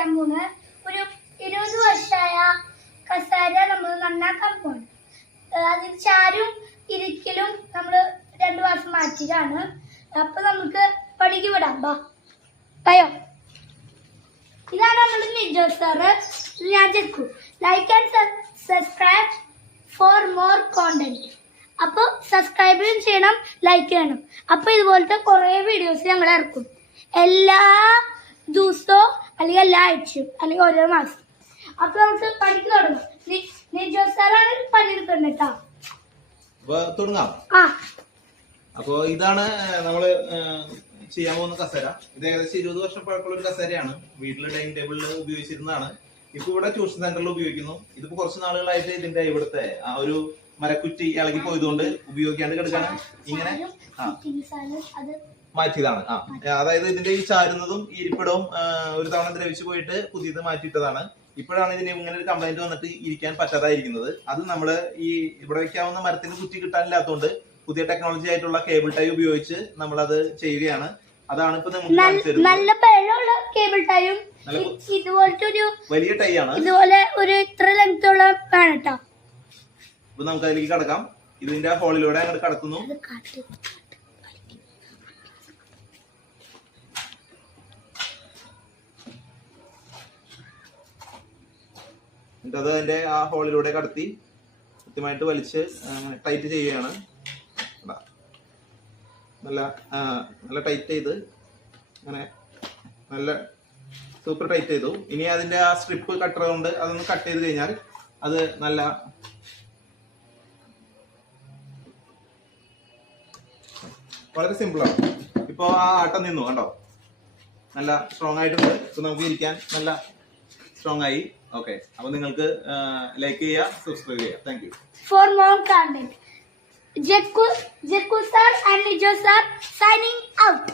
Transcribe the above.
ചെയ്യാൻ പോകുന്നത് ഒരു 20 വർഷമായ കസേര നമ്മൾ നന്നാക്കാൻ പോകുന്നു. അതിൽ ചാരും ഇരിക്കലും നമ്മൾ 2 മാസം മാറ്റിയതാണ്. അപ്പൊ നമുക്ക് പണിക്ക് വിടാം. ബയോ ഇതാണ് നമ്മുടെ നിജോ സാറ്. ഞാൻ ചെക്കു. Like and subscribe for more content. അപ്പോൾ സബ്സ്ക്രൈബും ചെയ്യണം, ലൈക്ക് ചെയ്യണം. അപ്പോൾ ഇതുപോലത്തെ കുറേ വീഡിയോസ് ഞങ്ങൾ ഇറക്കും എല്ലാ ദിവസവും, അല്ലെങ്കിൽ എല്ലാ ആഴ്ചയും, അല്ലെങ്കിൽ ഓരോ മാസം. അപ്പോൾ നമുക്ക് പണിക്ക് തുടങ്ങാം. നിജോ സാറാണ് പണിയെടുക്കുന്നത് കേട്ടോ. തുടങ്ങാം. അപ്പോ ഇതാണ് നമ്മള് ചെയ്യാൻ പോകുന്ന കസേര. ഇത് ഏകദേശം 20 വർഷം പഴക്കമുള്ള ഒരു കസേരയാണ്. വീട്ടിലെ ഡൈനിങ് ടേബിളിൽ ഉപയോഗിച്ചിരുന്നതാണ്. ഇപ്പൊ ഇവിടെ ട്യൂഷൻ സെന്ററിൽ ഉപയോഗിക്കുന്നു. ഇതിപ്പോ കുറച്ച് നാളുകളായിട്ട് ഇതിന്റെ ഇവിടുത്തെ ആ ഒരു മരക്കുറ്റി ഇളകി പോയതുകൊണ്ട് ഉപയോഗിക്കാണ്ട് കിടക്കാണ്. ഇങ്ങനെ മാറ്റിയതാണ്. അതായത് ഇതിന്റെ ഈ ചാരുന്നതും ഇരിപ്പിടവും ഒരു തവണ ദ്രവിച്ചു പോയിട്ട് പുതിയത് മാറ്റിയിട്ടതാണ്. ഇപ്പോഴാണ് ഇതിന് ഇങ്ങനെ ഒരു കംപ്ലൈന്റ് വന്നിട്ട് ഇരിക്കാൻ പറ്റാതായിരിക്കുന്നത്. അത് നമ്മള് ഈ ഇവിടെ വെക്കാവുന്ന മരത്തിന് കുറ്റി കിട്ടാനില്ലാത്തതുകൊണ്ട് പുതിയ ടെക്നോളജി ആയിട്ടുള്ള കേബിൾ ടൈ ഉപയോഗിച്ച് നമ്മളത് ചെയ്യുകയാണ്. അതാണ് ഇപ്പൊ നല്ല ബലമുള്ള കേബിൾ ടൈയും ഇതുപോലത്തെ ഒരു വലിയ ടൈ ആണ്. ഇതുപോലെ ഒരു ഇത്ര ലെങ്ത്തുള്ള വേണം കേട്ടോ. അപ്പൊ നമുക്ക് അതിലേക്ക് കടക്കാം. ഇതിന്റെ ഹോളിലൂടെ അങ്ങോട്ട് കടത്തുന്നു. എന്നിട്ട് അത് അതിന്റെ ആ ഹോളിലൂടെ കടത്തി കൃത്യമായിട്ട് വലിച്ച് ടൈറ്റ് ചെയ്യുകയാണ്. നല്ല ടൈറ്റ് ചെയ്ത് അങ്ങനെ നല്ല സൂപ്പർ ടൈറ്റ് ചെയ്തു. ഇനി അതിന്റെ ആ സ്ട്രിപ്പ് കട്ടർ കൊണ്ട് അതൊന്ന് കട്ട് ചെയ്ത് കഴിഞ്ഞാൽ അത് നല്ല വളരെ സിമ്പിളാണ്. ഇപ്പൊ ആ ആട്ടം നിന്നു കണ്ടോ, നല്ല സ്ട്രോങ് ആയിട്ടുണ്ട്. ഇപ്പൊ നമുക്ക് ഇരിക്കാൻ നല്ല സ്ട്രോങ് ആയി. ഓക്കെ, അപ്പൊ നിങ്ങൾക്ക് ലൈക്ക് ചെയ്യുക, സബ്സ്ക്രൈബ് ചെയ്യുക. Thank you. For more content. Jeku sir and Nijo sir signing out.